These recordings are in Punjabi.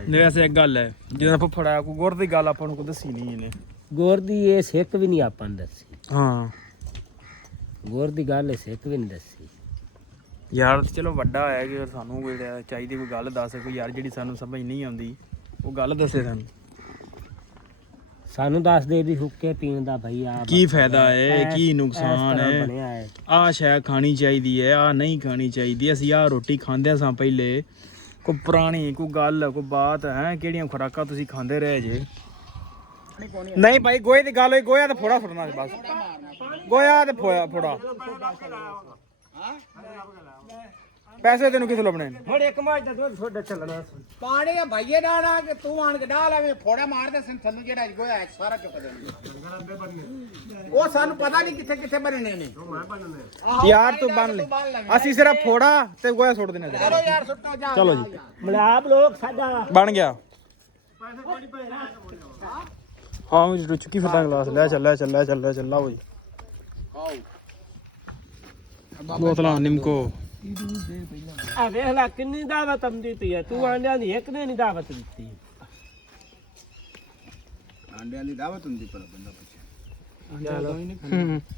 ਨਹੀਂ ਵੈਸੇ ਇੱਕ ਗੱਲ ਹੈ, ਜਦੋਂ ਆਪਾਂ ਫੜਾਇਆ ਕੋਈ ਗੁਰ ਦੀ ਗੱਲ ਆਪਾਂ ਨੂੰ ਕੋਈ ਦੱਸੀ ਨਹੀਂ ਇਹਨੇ। ਗੁਰ ਦੀ ਇਹ ਸਿੱਖ ਵੀ ਨਹੀਂ ਆਪਾਂ ਨੂੰ ਦੱਸੀ। ਹਾਂ ਗੁਰ ਦੀ ਗੱਲ ਸਿੱਖ ਵੀ ਨਹੀਂ ਦੱਸੀ ਯਾਰ, ਚਲੋ ਵੱਡਾ ਹੋਇਆ ਕਿ ਸਾਨੂੰ ਕੋਈ ਚਾਹੀਦੀ ਕੋਈ ਗੱਲ ਦੱਸ, ਕੋਈ ਯਾਰ ਜਿਹੜੀ ਸਾਨੂੰ ਸਮਝ ਨਹੀਂ ਆਉਂਦੀ ਉਹ ਗੱਲ ਦੱਸੇ ਸਾਨੂੰ। ਸਾਨੂੰ ਦੱਸ ਦੇ ਵੀ ਹੁੱਕੇ ਪੀਣ ਦਾ ਭਈ ਆ ਕੀ ਫਾਇਦਾ ਹੈ, ਕੀ ਨੁਕਸਾਨ ਹੈ, ਆਹ ਸ਼ਾਇਦ ਖਾਣੀ ਚਾਹੀਦੀ ਹੈ, ਆਹ ਨਹੀਂ ਖਾਣੀ ਚਾਹੀਦੀ। ਅਸੀਂ ਆਹ ਰੋਟੀ ਖਾਂਦੇ ਸਾਂ ਪਹਿਲੇ, ਕੋਈ ਪੁਰਾਣੀ ਕੋਈ ਗੱਲ ਕੋਈ ਬਾਤ ਹੈ, ਕਿਹੜੀਆਂ ਖੁਰਾਕਾਂ ਤੁਸੀਂ ਖਾਂਦੇ ਰਹੇ ਜੇ। ਨਹੀਂ ਭਾਈ ਗੋਹੇ ਦੀ ਗੱਲ ਹੋਈ, ਗੋਇਆ ਤੇ ਫੋੜਾ ਫੜਨਾ ਬਸ, ਗੋਇਆ ਤੇ ਫੋੜਾ। ਪੈਸੇ ਤੈਨੂੰ ਕਿੱਥੇ ਲੱਭਣੇ ਨੇ? ਹੁਣ ਇੱਕ ਮਾਝ ਦਾ ਦੁੱਧ ਛੋੜਾ ਚੱਲਣਾ ਪਾਣੀ ਆ ਭਾਈਏ ਨਾ ਕਿ ਤੂੰ ਆਣ ਕੇ ਡਾਲ ਐਵੇਂ ਫੋੜਾ ਮਾਰਦੇ ਸਨ, ਥੱਲੋਂ ਜਿਹੜਾ ਗੋਇਆ ਸਾਰਾ ਚੁੱਕ ਦੇਣਗੇ। ਉਹ ਸਾਨੂੰ ਪਤਾ ਨਹੀਂ ਕਿੱਥੇ ਕਿੱਥੇ ਬਣਨੇ ਨੇ। ਯਾਰ ਤੂੰ ਬੰਨ ਲੈ, ਅਸੀਂ ਸਿਰਫ ਫੋੜਾ ਤੇ ਗੋਇਆ ਸੁੱਟ ਦੇਣਾ। ਚਲੋ ਯਾਰ ਸੁੱਟੋ ਜਾ। ਚਲੋ ਜੀ ਮਲਾਬ ਲੋਕ ਸਾਡਾ ਬਣ ਗਿਆ। ਹਾਂ ਮੈਂ ਚੁੱਕੀ ਫਿਰਦਾ ਗਲਾਸ, ਲੈ ਚੱਲਾ ਉਹ ਜੀ। ਬੋਤਲਾਂ ਨਿੰਮਕੋ ਆ ਵੇਖ ਲੈ ਕਿੰਨੀ ਦਾਵਤ ਆਉਂਦੀ ਪਈ ਹੈ। ਤੂੰ ਆਂਡਿਆਂ ਦੀ ਇੱਕ ਨੇ ਨਹੀਂ ਦਾਵਤ ਦਿੱਤੀ। ਆਂਡਿਆਂ ਦੀ ਦਾਵਤ ਹੁੰਦੀ ਪਰ ਬੰਦਾ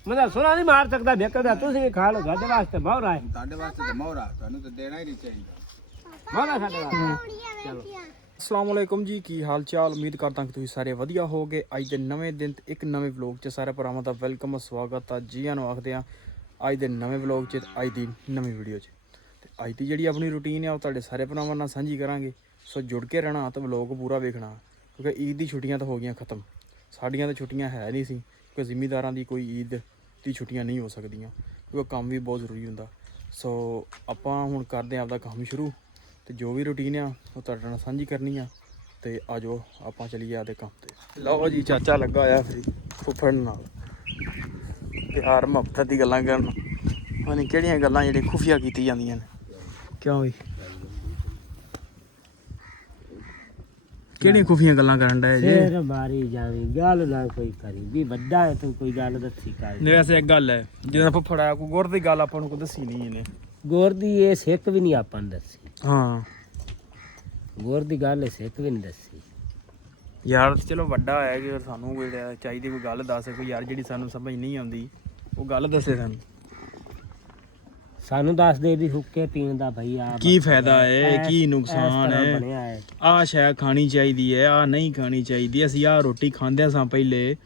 ਮਤਲਬ ਸੁਣਾ ਨਹੀਂ ਮਾਰ ਸਕਦਾ ਵੇਖਦਾ। ਤੁਸੀਂ ਵੀ ਖਾ ਲਓ, ਸਾਡੇ ਵਾਸਤੇ ਮੌਰਾ ਹੈ। ਤੁਹਾਡੇ ਵਾਸਤੇ ਤਾਂ ਮੌਰਾ, ਤੁਹਾਨੂੰ ਤਾਂ ਦੇਣਾ ਹੀ ਨਹੀਂ ਚਾਹੀਦਾ। ਮੌਰਾ ਸਾਡੇ ਵਾਸਤੇ। ਚਲੋ ਅਸਲਾਮ ਵਾਲੇਕੁਮ ਜੀ, ਕੀ ਹਾਲ ਚਾਲ? ਉਮੀਦ ਕਰਦਾ ਕਿ ਤੁਸੀਂ ਸਾਰੇ ਵਧੀਆ ਹੋਗੇ। ਅੱਜ ਦੇ ਨਵੇਂ ਦਿਨ ਤੇ ਇੱਕ ਨਵੇਂ ਵਲੌਗ 'ਚ ਸਾਰੇ ਭਰਾਵਾਂ ਦਾ ਵੈਲਕਮ, ਸਵਾਗਤ ਆ ਜੀ ਨੂੰ ਆਖਦੇ ਆ ਅੱਜ ਦੇ ਨਵੇਂ ਵਲੌਗ 'ਚ, ਅੱਜ ਦੀ ਨਵੀਂ ਵੀਡੀਓ 'ਚ। ਤੇ ਅੱਜ ਦੀ ਜਿਹੜੀ ਆਪਣੀ ਰੂਟੀਨ ਆ ਉਹ ਤੁਹਾਡੇ ਸਾਰੇ ਭਰਾਵਾਂ ਨਾਲ ਸਾਂਝੀ ਕਰਾਂਗੇ। ਸੋ ਜੁੜ ਕੇ ਰਹਿਣਾ ਤੇ ਵਲੌਗ ਪੂਰਾ ਵੇਖਣਾ, ਕਿਉਂਕਿ ਈਦ ਦੀ ਛੁੱਟੀਆਂ ਤਾਂ ਹੋ ਗਈਆਂ ਖਤਮ। ਸਾਡੀਆਂ ਤਾਂ ਛੁੱਟੀਆਂ ਹੈ ਨਹੀਂ ਸੀ, ਕਿਉਂਕਿ ਜ਼ਿਮੀਂਦਾਰਾਂ ਦੀ ਕੋਈ ਈਦ ਦੀ ਛੁੱਟੀਆਂ ਨਹੀਂ ਹੋ ਸਕਦੀਆਂ, ਕਿਉਂਕਿ ਕੰਮ ਵੀ ਬਹੁਤ ਜ਼ਰੂਰੀ ਹੁੰਦਾ। ਸੋ ਆਪਾਂ ਹੁਣ ਕਰਦੇ ਹਾਂ ਆਪਦਾ ਕੰਮ ਸ਼ੁਰੂ, ਤੇ ਜੋ ਵੀ ਰੂਟੀਨ ਆ ਉਹ ਤੁਹਾਡੇ ਨਾਲ ਸਾਂਝੀ ਕਰਨੀ ਆ। ਤੇ ਆ ਜਾਓ ਆਪਾਂ ਚਲੀਏ ਆਪਦੇ ਕੰਮ ਤੇ। ਲਓ ਜੀ, ਚਾਚਾ ਲੱਗਾ ਹੋਇਆ ਫਿਰ ਫੁੱਫੜ ਨਾਲ ਪਿਆਰ ਮੁਹੱਬਤ ਦੀ ਗੱਲਾਂ ਕਰਨ। ਉਹਨੇ ਕਿਹੜੀਆਂ ਗੱਲਾਂ ਜਿਹੜੀਆਂ ਖੁਫੀਆ ਕੀਤੀ ਜਾਂਦੀਆਂ ਨੇ। ਕਿਉਂ ਵੀ ਕਿਹੜੀਆਂ ਖੁਫੀਆਂ ਗੱਲਾਂ ਕਰਨ ਡਏ ਜੇ? ਫੇਰ ਮਾਰੀ ਜਾਵੀਂ ਗੱਲ ਨਾ ਕੋਈ ਕਰੀ ਵੀ ਵੱਡਾ ਹੈ ਤੂੰ ਕੋਈ ਗੱਲ ਦੱਸੀ ਕਰ। ਨਹੀਂ ਵੈਸੇ ਇੱਕ ਗੱਲ ਹੈ, ਜਦੋਂ ਆਪਾਂ ਫੜਾਇਆ ਕੋਈ ਗੁਰ ਦੀ ਗੱਲ ਆਪਾਂ ਨੂੰ ਕੋਈ ਦੱਸੀ ਨਹੀਂ ਇਹਨੇ। ਗੁਰ ਦੀ ਇਹ ਸਿੱਖ ਵੀ ਨਹੀਂ ਆਪਾਂ ਨੂੰ ਦੱਸੀ। ਹਾਂ ਗੁਰ ਦੀ ਗੱਲ ਸਿੱਖ ਵੀ ਨਹੀਂ ਦੱਸੀ ਯਾਰ, ਚਲੋ ਵੱਡਾ ਹੋਇਆ ਕਿ ਸਾਨੂੰ ਕੋਈ ਚਾਹੀਦੀ ਕੋਈ ਗੱਲ ਦੱਸ, ਕੋਈ ਯਾਰ ਜਿਹੜੀ ਸਾਨੂੰ ਸਮਝ ਨਹੀਂ ਆਉਂਦੀ ਉਹ ਗੱਲ ਦੱਸੇ ਸਾਨੂੰ। ਸਾਨੂੰ ਦੱਸ ਦੇ ਵੀ ਹੁੱਕੇ ਪੀਣ ਦਾ ਭਈ ਆ ਕੀ ਫਾਇਦਾ ਹੈ, ਕੀ ਨੁਕਸਾਨ ਹੈ, ਆਹ ਸ਼ਾਇਦ ਖਾਣੀ ਚਾਹੀਦੀ ਹੈ, ਆਹ ਨਹੀਂ ਖਾਣੀ ਚਾਹੀਦੀ। ਅਸੀਂ ਆਹ ਰੋਟੀ ਖਾਂਦੇ ਸਾਂ ਪਹਿਲੇ,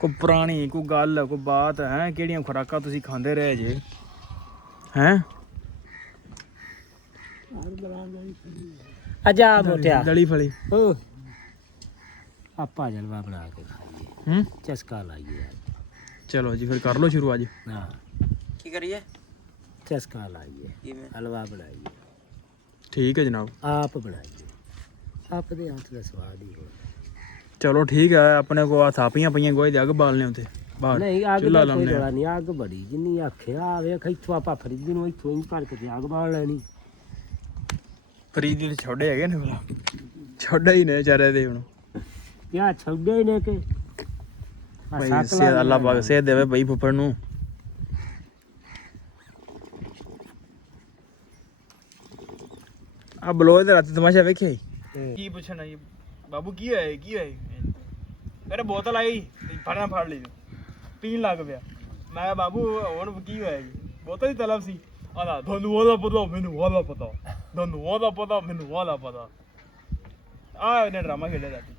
ਕੋਈ ਪੁਰਾਣੀ ਕੋਈ ਗੱਲ ਕੋਈ ਬਾਤ ਹੈ, ਕਿਹੜੀਆਂ ਖੁਰਾਕਾਂ ਤੁਸੀਂ ਖਾਂਦੇ ਰਹੇ ਜੇ ਹੈਂ। ਅਜਾ ਮੋਟਿਆ ਦਲੀ ਫਲੀ ਆਪਾਂ ਜਲਵਾ ਬਣਾ ਕੇ ਖਾਈਏ, ਚਸਕਾ ਲਾਈਏ ਯਾਰ। ਚਲੋ ਜੀ ਫਿਰ ਕਰ ਲਓ ਸ਼ੁਰੂ ਅੱਜ। ਹਾਂ ਕੀ ਕਰੀਏ? ਚਸਕਾ ਲਾਈਏ, ਹਲਵਾ ਬਣਾਈਏ, ਠੀਕ ਹੈ ਜਨਾਬ, ਆਪ ਬਣਾਈਏ। ਆਪ ਦੇ ਹੱਥ ਦਾ ਸਵਾਦ ਹੀ ਹੋਰ। ਚਲੋ ਠੀਕ ਹੈ। ਆਪਣੇ ਕੋਲ ਥਾਪੀਆਂ ਪਈਆਂ ਗੋਹੇ ਦੇ ਅੱਗ ਬਾਲਨੇ ਉੱਤੇ ਬਾਹਰ। ਨਹੀਂ ਅੱਗ ਚੁੱਲ੍ਹਾ ਦਾ ਕੋਈ ਲਾਉਂਦੇ ਆ। ਰੋਲਾ ਨਹੀਂ, ਅੱਗ ਬੜੀ ਜਿੰਨੀ ਆਖਿਆ ਆ ਵੇਖ ਇੱਥੋਂ ਆਪਾਂ ਫਰਿੱਜ ਨੂੰ ਇੱਥੋਂ ਹੀ ਭਰ ਕੇ ਤੇ ਅੱਗ ਬਾਲ ਲੈਣੀ। ਫਰੀਦ ਦੇ ਛੋਡੇ ਹੈਗੇ ਨੇ ਭਲਾ, ਛੋਡੇ ਹੀ ਨੇ ਵਿਚਾਰੇ ਦੇ ਹੁਣ। ਯਾ ਛੱਡੇ ਹੀ ਨੇ ਕਿ ਭਾਈ ਸਿਹਤ ਅੱਲਾ ਪਾਕ ਸਿਹਤ ਦੇਵੇ ਭਾਈ ਫੁੱਫੜ ਨੂੰ। ਆ ਬਲੋਏ ਤੇ ਰਾਤੀ ਤਮਾਸ਼ਾ ਵੇਖਿਆ ਕੀ ਪੁੱਛਣਾ ਜੀ ਬਾਬੂ? ਕੀ ਹੋਇਆ ਕੀ ਹੋਇਆ? ਮੇਰੇ ਬੋਤਲ ਆਈ ਫੜਨਾ ਫੜ ਲਈ, ਪੀਣ ਲੱਗ ਪਿਆ। ਮੈਂ ਕਿਹਾ ਬਾਬੂ ਹੁਣ ਕੀ ਹੋਇਆ ਜੀ? ਬੋਤਲ ਦੀ ਤਲਬ ਸੀ। ਆਲਾ ਤੁਹਾਨੂੰ ਉਹਦਾ ਪਤਾ ਮੈਨੂੰ ਉਹਦਾ ਪਤਾ, ਤੁਹਾਨੂੰ ਉਹਦਾ ਪਤਾ ਮੈਨੂੰ ਉਹਦਾ ਪਤਾ। ਆ ਇਹਨੇ ਡਰਾਮਾ ਖੇਡਿਆ ਰਾਤੀ।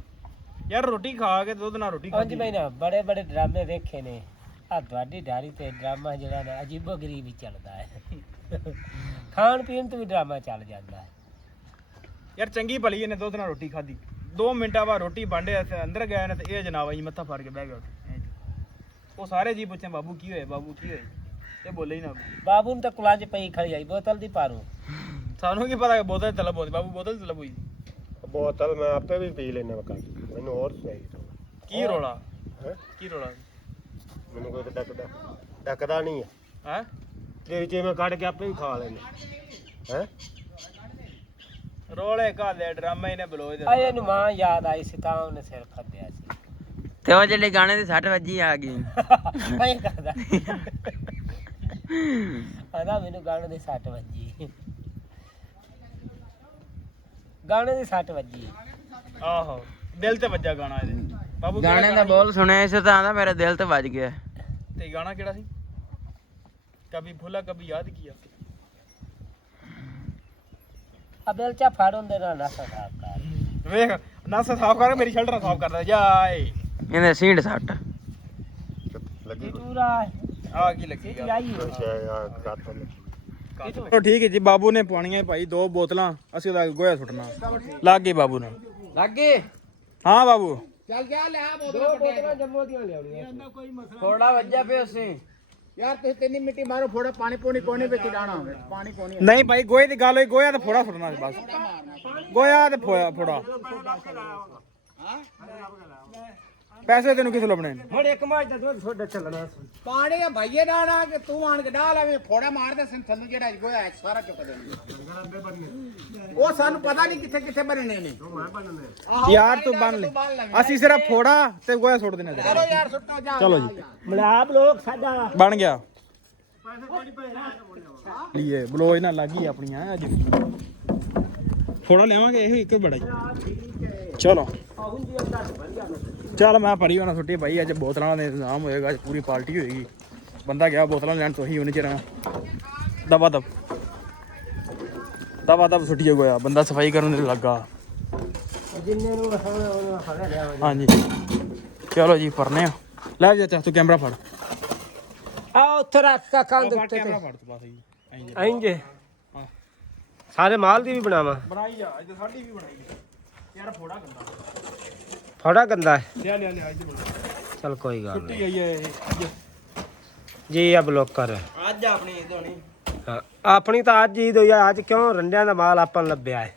ਯਾਰ ਰੋਟੀ ਖਾ ਕੇ ਦੁੱਧ ਨਾਲ ਰੋਟੀ ਹਾਂਜੀ ਮੈਂ ਨਾ ਬੜੇ ਬੜੇ ਡਰਾਮੇ ਵੇਖੇ ਨੇ। ਆ ਤੁਹਾਡੀ ਡਾਰੀ ਤੇ ਡਰਾਮਾ ਜਿਹੜਾ ਨਾ ਅਜੀਬੋ ਗਰੀਬ ਹੀ ਚੱਲਦਾ ਹੈ। ਖਾਣ ਪੀਣ ਤੋਂ ਵੀ ਡਰਾਮਾ ਚੱਲ ਜਾਂਦਾ ਹੈ। ਯਾਰ ਚੰਗੀ ਭਲੀ ਇਹਨੇ ਦੁੱਧ ਨਾਲ ਰੋਟੀ ਖਾਧੀ, 2 ਮਿੰਟਾਂ ਬਾਅਦ ਰੋਟੀ ਬਾਂਡੇ ਅੰਦਰ ਗਏ ਨੇ ਤੇ ਇਹ ਜਨਾਬ ਆਈ ਮੱਥਾ ਫੜ ਕੇ ਬਹਿ ਗਿਆ ਉੱਥੇ। ਉਹ ਸਾਰੇ ਜੀ ਪੁੱਛੇ ਬਾਬੂ ਕੀ ਹੋਇਆ, ਬਾਬੂ ਕੀ ਹੋਇਆ? ਇਹ ਬੋਲੇ ਹੀ ਨਾ। ਬਾਬੂ ਨੂੰ ਤਾਂ ਕੁਲਾਂ 'ਚ ਪਈ ਖੜੀ ਆਈ ਬੋਤਲ ਦੀ ਪਾਰੂ। ਸਾਨੂੰ ਕੀ ਪਤਾ ਕਿ ਬੋਤਲ ਦੀ ਤਲਬ ਹੋਈ? ਬਾਬੂ ਬੋਤਲ ਦੀ ਤਲਬ ਹੋਈ। ਬੋਤਲ ਮੈਂ ਆਪੇ ਵੀ ਪੀ ਲੈਣਾ ਵਕਾ, ਮੈਨੂੰ ਹੋਰ ਸਹੀ ਕੀ ਰੋਲਾ ਹੈ? ਕੀ ਰੋਲਾ ਮੈਨੂੰ ਕੋਈ ਡੱਕਦਾ ਨਹੀਂ ਹੈ ਹੈ? ਜੇ ਮੈਂ ਕੱਢ ਕੇ ਆਪੇ ਵੀ ਖਾ ਲੈਣਾ ਹੈ। ਰੋਲੇ ਕਾਲੇ ਡਰਾਮੇ ਇਹਨੇ ਬਲੋਏ ਦੇ। ਆਏ ਨੂੰ ਮਾਂ ਯਾਦ ਆਈ ਸੀ ਤਾਂ ਉਹਨੇ ਸਿਰ ਖੱਦਿਆ ਸੀ ਤੇ ਉਹ ਜਿਹੜੇ ਗਾਣੇ ਦੀ 60 ਵੱਜੀ ਆ ਗਈ। ਆਏ ਕਰਦਾ ਆਦਾ ਮੈਨੂੰ ਗਾਣੇ ਦੇ 60 ਵੱਜੀ। ਗਾਣੇ ਦੀ ਸੱਟ ਵੱਜੀ ਆਹੋ ਦਿਲ ਤੇ ਵੱਜਾ ਗਾਣਾ ਇਹਦੇ ਬਾਬੂ ਗਾਣੇ ਦਾ ਬੋਲ ਸੁਣਿਆ ਇਸ ਤਾਂ ਆਂਦਾ ਮੇਰੇ ਦਿਲ ਤੇ ਵੱਜ ਗਿਆ। ਤੇ ਗਾਣਾ ਕਿਹੜਾ ਸੀ? ਕभी ਭੁਲਾ ਕभी ਯਾਦ ਕੀਆ। ਅਬੇਲ ਚਾ ਫੜ ਹੁੰਦੇ ਨਾਲ ਨਾ ਸਾਫ ਕਰ ਵੇਖ ਨਸ ਸਾਫ਼ ਕਰ ਮੇਰੀ ਸ਼ਲਟਰ ਸਾਫ਼ ਕਰਦਾ ਜਾਏ। ਇਹਨੇ ਸੀਂਡ ਸੱਟ ਲੱਗੀ ਕੁਛ? ਪੂਰਾ ਆ ਕੀ ਲੱਗੀ ਇਹ ਗੱਲ? ਲਾਈ ਅੱਛਾ ਯਾਰ ਕੱਟ ਲੈ। ਚਲੋ ਠੀਕ ਹੈ ਜੀ ਬਾਬੂ ਨੇ ਪਾਣੀਆਂ ਭਾਈ 2 ਬੋਤਲਾਂ ਅਸੀਂ ਉਹਦਾ ਗੋਇਆ ਸੁੱਟਣਾ ਲੱਗ ਗਈ ਬਾਬੂ ਨੂੰ। ਲੱਗ ਗਏ ਹਾਂ ਬਾਬੂ ਚੱਲ ਗਿਆ ਲੈ ਆ ਬੋਤਲ ਦੋ ਬੋਤਲਾਂ ਜੰਮੂ ਦੀਆਂ ਲਿਆਉਣੀਆਂ ਥੋੜਾ ਵੱਜਿਆ ਪਿਆ ਉਸੇ। ਯਾਰ ਤੁਸੀਂ ਤਿੰਨੀ ਮਿੱਟੀ ਮਾਰੋ ਫੋੜਾ ਪਾਣੀ ਪੂਣੀ ਕੋਣੀ ਵਿੱਚ ਡਾਣਾ ਹੋਵੇ ਪਾਣੀ ਕੋਣੀ ਨਹੀਂ ਭਾਈ ਗੋਏ ਦੀ ਗੱਲ ਹੋਈ ਗੋਇਆ ਤੇ ਫੋੜਾ ਸੁੱਟਣਾ ਸੀ ਬਸ ਗੋਇਆ ਤੇ ਫੋੜਾ ਪੈਸੇ ਤੈਨੂੰ ਕਿਸ ਲੱਭਣੇ ਨੇ? ਹੁਣ ਇੱਕ ਮਾਝ ਦਾ ਦੁੱਧ ਛੋੜਾ ਚੱਲਣਾ ਪਾਣੀ ਆ ਭਾਈਏ ਡਾਣਾ ਕਿ ਤੂੰ ਆਣ ਕੇ ਡਾਲ ਐਵੇਂ ਫੋੜਾ ਮਾਰਦੇ ਸਨ ਥੱਲੋਂ ਜਿਹੜਾ ਗੋਇਆ ਹੈ ਸਾਰਾ ਚੁੱਕ ਦੇਣਗੇ ਉਹ ਸਾਨੂੰ ਪਤਾ ਨਹੀਂ ਕਿੱਥੇ ਕਿੱਥੇ ਬਣਨੇ ਨੇ ਆਹੋ, ਯਾਰ ਤੂੰ ਬੰਨ ਤੂੰ ਬੰਨ ਲੈ ਲੈ। ਅਸੀਂ ਸਿਰਫ ਫੋੜਾ ਤੇ ਗੋਇਆ ਸੁੱਟ ਦੇਣਾ ਤੇਰਾ। ਚਲੋ ਯਾਰ ਸੁੱਟੋ ਜਾ ਚਲੋ ਜੀ। ਮਲਾਬ ਲੋਕ ਸਾਡਾ ਬਣ ਗਿਆ ਲਈਏ ਬਲੋਜ ਨਾਲ ਲੱਗੀ ਆਪਣੀਆਂ ਅੱਜ ਫੋੜਾ ਲਿਆਵਾਂਗੇ ਇਹੋ ਇੱਕ ਬੜਾ ਜੀ। ਚਲੋ ਚੱਲ ਮੈਂ ਭਰੀ ਹੋਣਾ ਛੁੱਟੀ ਭਾਈ ਅੱਜ ਬੋਤਲਾਂ ਦਾ ਇੰਤਜ਼ਾਮ ਹੋਏਗਾ ਅੱਜ ਪੂਰੀ ਪਾਰਟੀ ਹੋਏਗੀ ਬੰਦਾ ਗਿਆ ਬੋਤਲਾਂ ਲੈਣ ਤੋਂ ਹੀ ਉਹਨੇ ਚਿਰ ਦਬਾ ਦਬ ਛੁੱਟੀ ਹੋਇਆ ਬੰਦਾ ਸਫਾਈ ਕਰਨ ਦੇ ਲੱਗਾ। ਜਿੰਨੇ ਨੂੰ ਉਹਨੂੰ ਫੜਾ ਲਿਆ ਹਾਂਜੀ ਚਲੋ ਜੀ ਭਰਨੇ ਆ ਲੈ ਜਾ ਤੂੰ ਕੈਮਰਾ ਫੜ ਆ ਉੱਥੇ ਰੱਖ ਕਾ ਕੰਧ ਉੱਤੇ ਕੈਮਰਾ ਫੜ ਤੂੰ ਬਸ ਜੀ ਆਈਂਗੇ ਸਾਰੇ ਮਾਲ ਦੀ ਵੀ ਬਣਾਵਾ ਬਣਾਈ ਜਾ ਅੱਜ ਸਾਡੀ ਵੀ ਬਣਾਈ ਯਾਰ ਫੋੜਾ ਗੰਦਾ ਫੜਾ ਗੰਦਾ ਹੈ ਲਿਆ ਅੱਜ ਬਣਾ ਚਲ ਕੋਈ ਗੱਲ ਛੁੱਟੀ ਨਹੀਂ ਗਈ ਹੈ ਇਹ ਅੱਜ ਜੀ ਆ ਬਲੌਕ ਕਰ ਅੱਜ ਆਪਣੀ ਇਹ ਹੋਣੀ ਹਾਂ, ਆਪਣੀ ਤਾਂ ਅੱਜ ਈਦ ਹੋਈ ਆ ਅੱਜ ਕਿਉਂ ਰੰਡਿਆਂ ਦਾ ਮਾਲ ਆਪਾਂ ਨੂੰ ਲੱਭਿਆ ਹੈ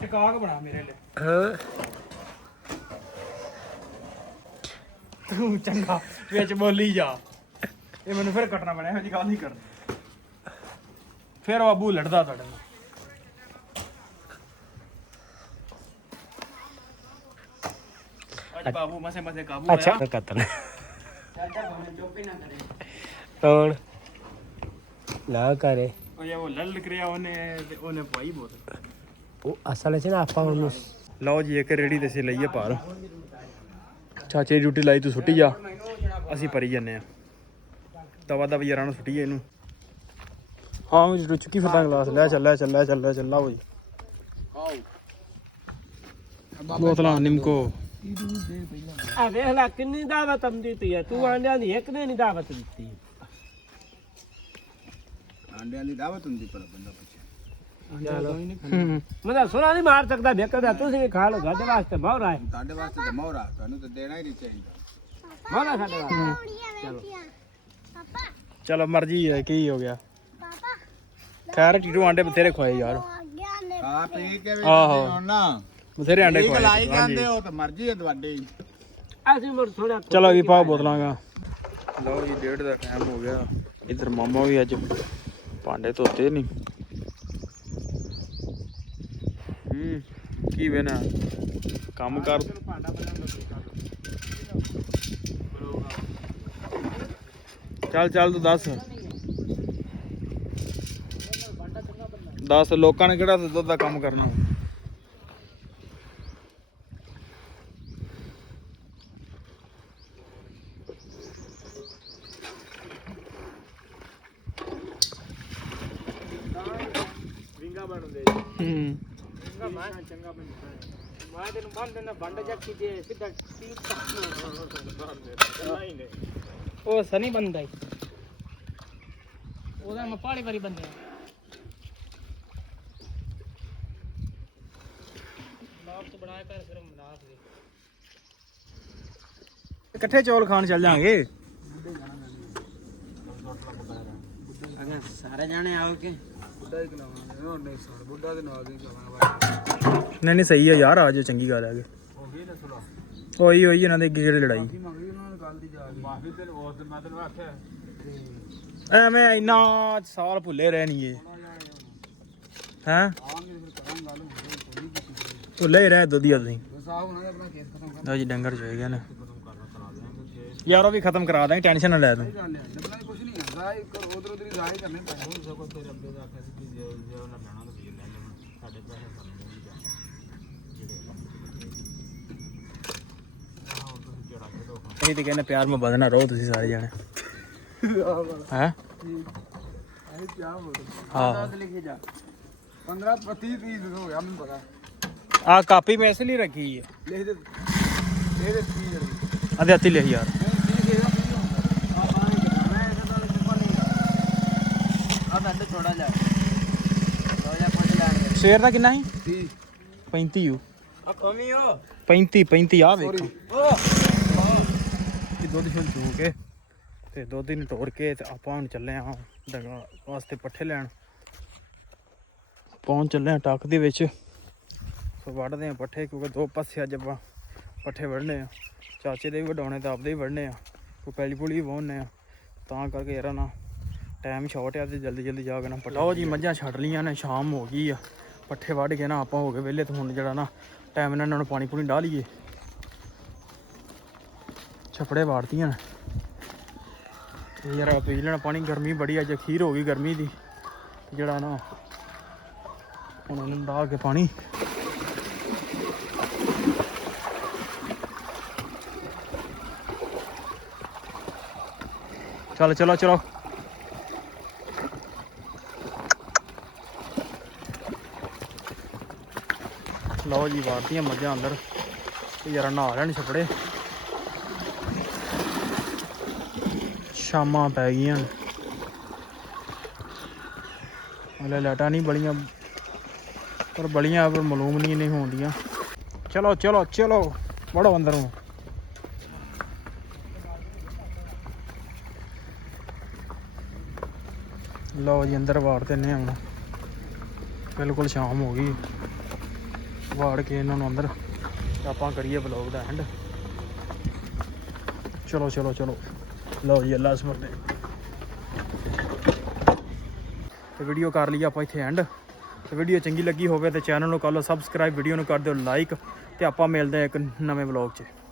ਟਿਕਾਕ ਬਣਾ ਮੇਰੇ ਲਈ ਹਾਂ ਤੂੰ ਚੰਗਾ ਵਿੱਚ ਬੋਲੀ ਜਾ ਇਹ ਮੈਨੂੰ ਫਿਰ ਕੱਟਣਾ ਪੈਣਾ ਇਹੋ ਜਿਹੀ ਗੱਲ ਨਹੀਂ ਕਰਨੀ ਫਿਰ ਬਾਬੂ ਲੜਦਾ ਤੁਹਾਡੇ ਨਾਲ ਅੱਜ ਬਾਬੂ ਮਸੇ ਕਾਬੂ ਅੱਛਾ ਕਤਨ ਕੌਣ ਨਾ ਕਰੇ ਉਹ ਲੱਲ ਕਰਿਆ ਉਹਨੇ ਪਾਈ ਬੋਤਲ ਉਹ ਅਸਲ 'ਚ ਨਾ ਆਪਾਂ ਉਹਨੂੰ ਲਓ ਜੀ ਇੱਕ ਰੇੜੀ ਤੇ ਸੇ ਲਈਏ ਭਾਰ ਚਾਚੇ ਦੀ ਡਿਊਟੀ ਲਾਈ ਤੂੰ ਸੁੱਟੀ ਜਾ ਅਸੀਂ ਭਰੀ ਜੰਨੇ ਆ ਤਵਾ ਦਾ ਯਾਰਾਂ ਨੂੰ ਸੁੱਟੀਏ ਇਹਨੂੰ ਹਾਂ ਉਹ ਚੁੱਕੀ ਫਿਰਦਾ ਗਲਾਸ ਲੈ ਚੱਲਾ ਉਹ ਜੀ ਬੋਤਲਾਂ ਨਿੰਮਕੋ ਆ ਵੇਖ ਲੈ ਕਿੰਨੀ ਦਾਵਤ ਆਉਂਦੀ ਪਈ ਹੈ ਤੂੰ ਆਂਡਿਆਂ ਦੀ ਇੱਕ ਨੇ ਨਹੀਂ ਦਾਵਤ ਦਿੱਤੀ ਆਂਡਿਆਂ ਦੀ ਦਾਵਤ ਹੁੰਦੀ ਪਰ ਬੰਦਾ ਪੁੱਛੇ ਮੈਂ ਸੁਣਾ ਨਹੀਂ ਮਾਰ ਸਕਦਾ ਦੇਖਦਾ ਤੁਸੀਂ ਵੀ ਖਾ ਲਓ ਸਾਡੇ ਵਾਸਤੇ ਮੌਰਾ ਹੈ ਤੁਹਾਡੇ ਵਾਸਤੇ ਤਾਂ ਮੋਹਰਾ ਤੁਹਾਨੂੰ ਤਾਂ ਦੇਣਾ ਹੀ ਨਹੀਂ ਚਾਹੀਦਾ ਮੌਰਾ ਸਾਡੇ ਵਾਸਤੇ ਚਲੋ ਮਰਜੀ ਹੈ ਕੀ ਹੋ ਗਿਆ ਖੈਰ ਟੀਟੂ ਆਂਡੇ ਬਥੇਰੇ ਖਵਾਏ ਯਾਰ ਖਾ ਪੀ ਕੇ ਵੀ ਆਹੋ। ਹੁਣ ਨਾ ਬਥੇਰੇ ਆਂਡੇ ਠੀਕ ਲਾਈ ਖਵਾਏ ਜਾਂਦੇ ਹੋ ਤਾਂ ਮਰਜ਼ੀ ਹੈ ਤੁਹਾਡੀ ਅਸੀਂ ਮੁਰ ਥੋੜਾ ਚਲੋ ਵੀ ਪਾਓ ਬੋਤਲਾਂ ਗਾ ਲਓ ਜੀ 1:30 ਦਾ ਟਾਈਮ ਹੋ ਗਿਆ ਇਧਰ ਮਾਮਾ ਵੀ ਅੱਜ ਭਾਂਡੇ ਧੋਤੇ ਨਹੀਂ ਕੀ ਵੇਨਾ ਕੰਮ ਕਰ ਚੱਲ ਤੂੰ ਦੱਸ ਲੋਕਾਂ ਨੇ ਕਿਹੜਾ ਦੁੱਧ ਦਾ ਕੰਮ ਕਰਨਾ ਮੈਂ ਤੈਨੂੰ ਬੰਦ ਦੇਣਾ ਬੰਡ ਜੱਕੀ ਜੇ ਸਿੱਧਾ ਉਹ ਸਨੀ ਬੰਦਾ ਉਹਦਾ ਮੈਂ ਪਾਲੀ ਵਾਰੀ ਬੰਦੇ ਨਾਪ ਤੋਂ ਬਣਾਇਆ ਕਰ ਫਿਰ ਨਾਪ ਦੇ ਇਕੱਠੇ ਚੌਲ ਖਾਣ ਚੱਲ ਜਾਾਂਗੇ ਸਾਰੇ ਜਾਣੇ ਆਓ ਕੇ ਨਹੀਂ ਸਹੀ ਹੈ ਯਾਰ ਆ ਜਾ ਚੰਗੀ ਗੱਲ ਹੈ ਹੋਈ ਇਹਨਾਂ ਦੇ ਜਿਹੜੇ ਲੜਾਈ ਐਵੇਂ ਇੰਨਾ ਸਾਲ ਭੁੱਲੇ ਰਹੇ ਨਹੀਂ ਹੈਂ ਭੁੱਲੇ ਹੀ ਰਹੇ ਦੁੱਧੀਆ ਤੁਸੀਂ ਲਓ ਜੀ ਡੰਗਰ ਚੋਏ ਗਏ ਨੇ ਯਾਰ ਉਹ ਵੀ ਖਤਮ ਕਰਾ ਦਾਂਗੇ ਟੈਨਸ਼ਨ ਨਾ ਲੈ ਤੂੰ ਉਧਰ ਉਧਰ ਹੀ ਰਾਹ ਕਰਨੇ ਪੈਣੇ ਸਗੋਂ ਤੇਰੇ ਅੱਬੇ ਦਾ ਆਖਿਆ ਸੀ ਕਿ ਜੇ ਉਹਨਾਂ ਲੈਣਾ ਤਾਂ ਵੀਰ ਲੈ ਲੈਣ ਸਾਡੇ ਪੈਸੇ ਸਾਨੂੰ ਨਹੀਂ ਚਾਹੀਦੇ ਅਸੀਂ ਤੇ ਕਹਿੰਦੇ ਪਿਆਰ ਮੈਂ ਬਦਨਾ ਰਹੋ ਤੁਸੀਂ ਸਾਰੇ ਜਾਣੇ ਹੈ ਅਸੀਂ ਕਿਆ ਬੋਲ ਹਾਂ ਲਿਖੇ ਜਾ 15 30 30 ਹੋ ਗਿਆ ਮੈਨੂੰ ਪਤਾ ਆ ਕਾਪੀ ਮੈਂ ਇਸ ਲਈ ਰੱਖੀ ਹੈ ਲਿਖ ਦੇ ਇਹ ਦੇ 30 ਜਲਦੀ ਅਦੇ ਹੱਥੀ ਲਿਖ ਯਾਰ ਥੋੜਾ ਜਾ ਕੁਝ ਲੈਣ ਸ਼ੇਰ ਦਾ ਕਿੰਨਾ ਸੀ 30 35 ਯੂ ਆ ਕਮੀ ਹੋ 35 ਆ ਵੇਖੋ ਓ ਕਿ ਦੁੱਧ ਸ਼ੁੱਧ ਚੂ ਕੇ ਤੇ ਦੁੱਧ ਨੂੰ ਤੋੜ ਕੇ ਤੇ ਆਪਾਂ ਹੁਣ ਚੱਲੇ ਆ ਡੰਗਰਾਂ ਵਾਸਤੇ ਪੱਠੇ ਲੈਣ ਪਹੁੰਚ ਚੱਲੇ ਆ ਟੱਕ ਦੇ ਵਿੱਚ ਸੋ ਵੱਢਦੇ ਆ ਪੱਠੇ ਕਿਉਂਕਿ ਦੋ ਪਾਸੇ ਅੱਜ ਆਪਾਂ ਪੱਠੇ ਵੱਢਣੇ ਆ ਚਾਚੇ ਦੇ ਵੀ ਵਡਾਉਣੇ ਤੇ ਆਪਦੇ ਵੀ ਵੱਢਣੇ ਆ ਕੋਈ ਪੈਲੀ ਪੁਲੀ ਵੀ ਵਾਹੁੰਨੇ ਆ ਤਾਂ ਕਰਕੇ ਯਾਰ ਨਾ ਟਾਈਮ ਸ਼ਾਰਟ ਆ ਤੇ ਜਲਦੀ ਜਲਦੀ ਜਾ ਕੇ ਨਾ ਪਟਾਓ ਜੀ ਮੱਝਾਂ ਛੱਡ ਲੀਆਂ ਨੇ ਸ਼ਾਮ ਹੋ ਗਈ ਆ ਪੱਠੇ ਵੱਢ ਕੇ ਨਾ ਆਪਾਂ ਹੋ ਗਏ ਵਿਹਲੇ ਤੇ ਹੁਣ ਜਿਹੜਾ ਨਾ ਟਾਈਮ ਨਾਲ ਇਹਨਾਂ ਨੂੰ ਪਾਣੀ ਪੂਣੀ ਡਾਹ ਲਈਏ ਛਪੜੇ ਵਾੜਤੀਆਂ ਨੇ ਤੇ ਯਾਰ ਪੀ ਲੈਣਾ ਪਾਣੀ ਗਰਮੀ ਬੜੀ ਅੱਜ ਅਖੀਰ ਹੋ ਗਈ ਗਰਮੀ ਦੀ ਜਿਹੜਾ ਨਾ ਹੁਣ ਉਹਨੂੰ ਡਾਹ ਕੇ ਪਾਣੀ ਚਲੋ ਚਲੋ ਚਲੋ ਲਓ ਜੀ ਵਾਰਤੀਆਂ ਮੱਝਾਂ ਅੰਦਰ ਤੇ ਯਾਰ ਨਹਾ ਲੈਣ ਛਪੜੇ ਸ਼ਾਮਾਂ ਪੈ ਗਈਆਂ ਹਲੇ ਲਾਟਾਂ ਨਹੀਂ ਬਲੀਆਂ ਪਰ ਬਲੀਆਂ ਪਰ ਮਾਲੂਮ ਨਹੀਂ ਹੁੰਦੀਆਂ ਚਲੋ ਚਲੋ ਚਲੋ ਵੜੋ ਅੰਦਰ ਨੂੰ ਲਓ ਜੀ ਅੰਦਰ ਵਾੜ ਦਿੰਦੇ ਹਾਂ ਹੁਣ ਬਿਲਕੁਲ ਸ਼ਾਮ ਹੋ ਗਈ ਵਾੜ ਕੇ ਇਹਨਾਂ ਨੂੰ ਅੰਦਰ ਆਪਾਂ ਕਰੀਏ ਵਲੌਗ ਦਾ ਐਂਡ ਚਲੋ ਚਲੋ ਚਲੋ ਲਓ ਜੀ ਅੱਲਾ ਸਮਰਦੇ ਤੇ ਵੀਡੀਓ ਕਰ ਲਈ ਆਪਾਂ ਇੱਥੇ ਐਂਡ ਤੇ ਵੀਡੀਓ ਚੰਗੀ ਲੱਗੀ ਹੋਵੇ ਤੇ ਚੈਨਲ ਨੂੰ ਕਰ ਲਓ ਸਬਸਕ੍ਰਾਈਬ ਵੀਡੀਓ ਨੂੰ ਕਰ ਦਿਓ ਲਾਈਕ ਤੇ ਆਪਾਂ ਮਿਲਦੇ ਹਾਂ ਇੱਕ ਨਵੇਂ ਵਲੌਗ 'ਚ